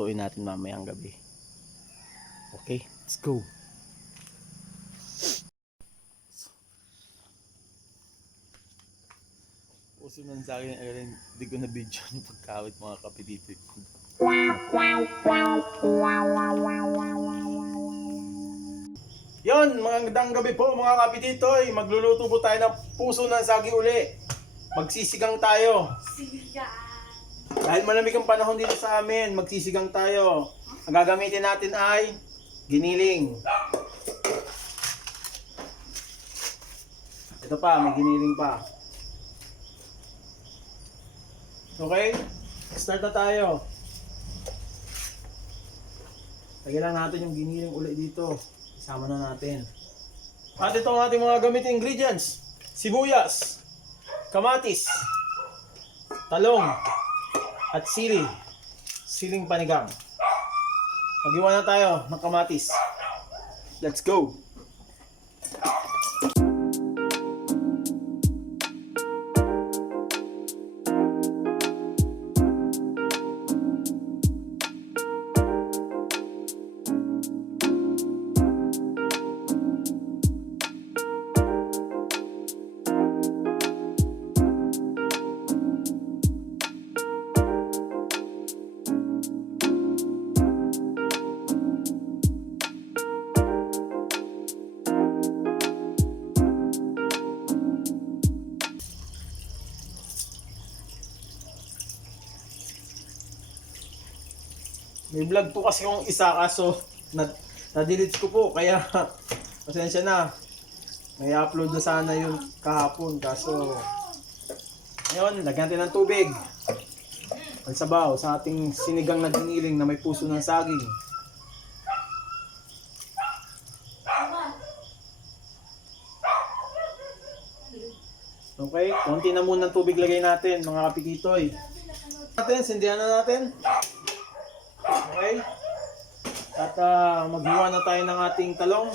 lutuin natin mamayang gabi. Okay, let's go. Puso nun sa akin, hindi ko na video yung pagkawit mga kape dito. Yon, magandang gabi po mga kape dito. Magluluto po tayo ng puso ng saging uli. Magsisigang tayo. Dahil malamig ang panahon dito sa amin, magsisigang tayo. Ang gagamitin natin ay giniling. Ito pa, may giniling pa. Okay? Start na tayo. Lagyan lang natin yung giniling uli dito. Isama na natin. At ito ang ating mga gamitin ingredients. Sibuyas, kamatis, talong, at sili. Siling panigang. Maghiwa na tayo ng kamatis. Let's go! May vlog po kasi yung isa kaso na-delete ko po kaya pasensya na. May upload na sana yung kahapon kaso ngayon lagyan natin ng tubig. Pagsabaw sa ating sinigang na giniling na may puso ng saging. Okay, konti na muna ng tubig lagay natin mga kapikitoy. Sindihan na natin. Okay? At maghiwa na tayo ng ating talong.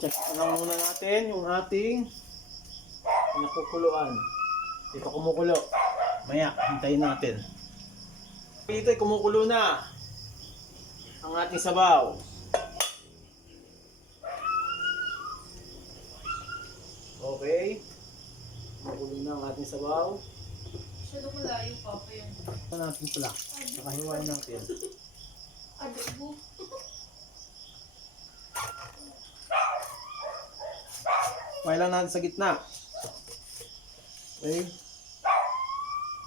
Check lang muna natin yung ating nakukuluan. Ito kumukulo. Maya, hintayin natin. Ito kumukulo na ang ating sabaw. Okay. Kumukulo na ang ating sabaw. Masyado malayo pa yung... Ito natin pala. Nakahiwain natin. Adobo. Hiwain lang natin sa gitna. Okay.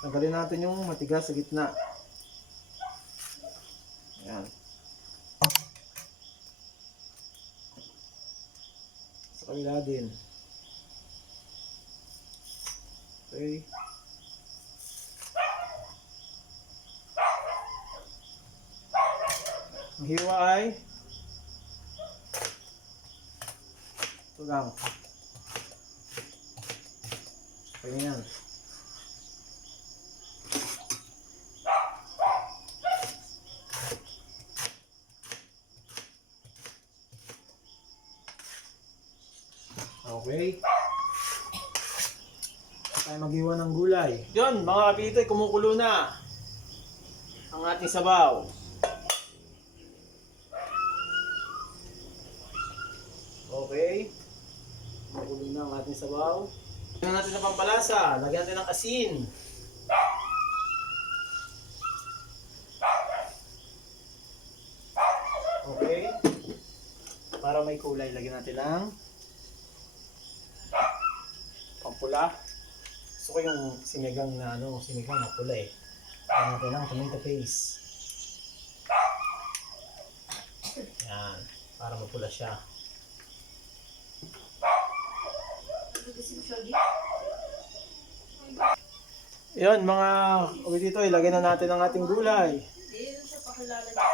Tanggalin natin yung matigas sa gitna. Ayan. Sa kabila din. Okay. Ang hiwa ay ito lang. Ganyan. Okay. Tayo maghiwa ng gulay. Yun, mga kapitoy, kumukulo na ang ating sabaw. Okay. Kumukulo na ang ating sabaw. Lagyan natin ng pampalasa. Lagyan natin ng asin. Okay. Para may kulay, lagyan natin ng pampula. Gusto ko yung sinigang na sinigang na pula eh. Lagyan natin ng tomato paste. Yan. Para mapula siya. Yan mga dito, ilagay na natin ang ating gulay. Hindi, sa pakilala niya.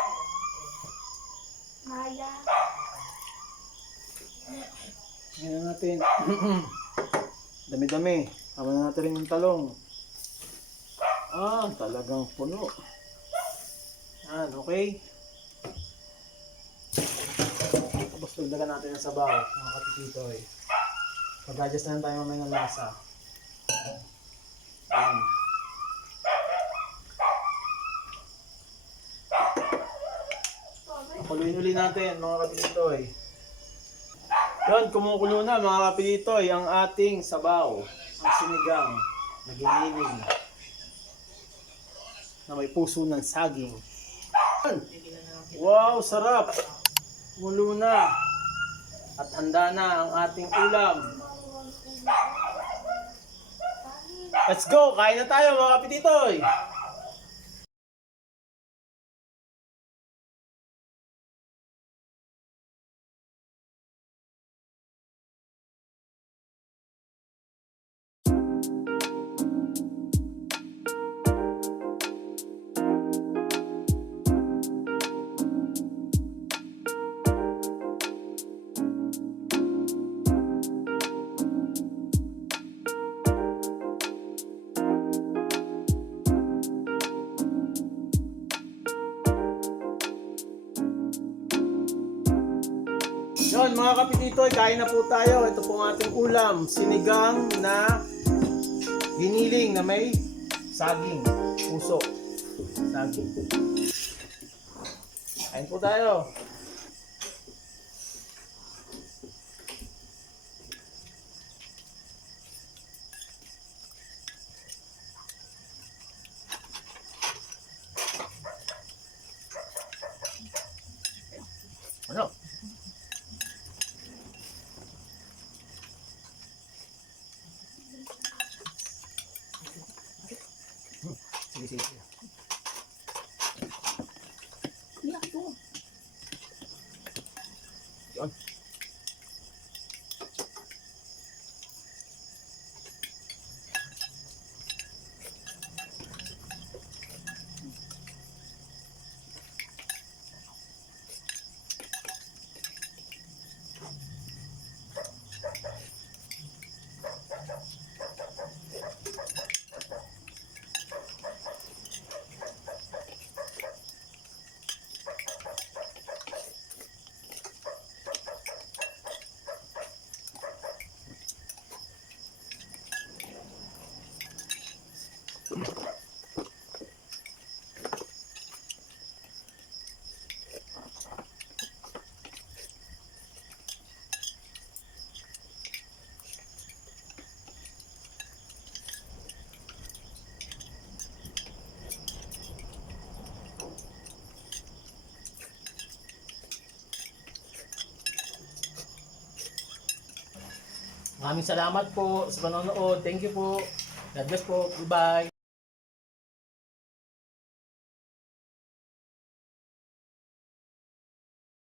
Maya. Yan na natin. Dami-dami. Tama na natin rin yung talong. Talagang puno. Yan, okay. Tapos dagdagan natin ang sabaw, mga katititoy. Mag-adjust na lang tayo mamaya ng lasa. Yan. Pakuluin uli natin mga kapilitoy. Yan, kumukulo na mga kapilitoy ang ating sabaw. Ang sinigang na giniling na may puso ng saging. Yan. Wow, sarap! Kumulo na. At handa na ang ating ulam. Let's go! Kain na tayo mga kapititoy! Yon mga kapititoy, kain na po tayo. Ito po ang ating ulam. Sinigang na giniling na may saging. Puso. Saging. Kain po tayo. Ano? Sige, sige. Yan. Maraming salamat po sa panonood. Thank you po. God bless po. Goodbye.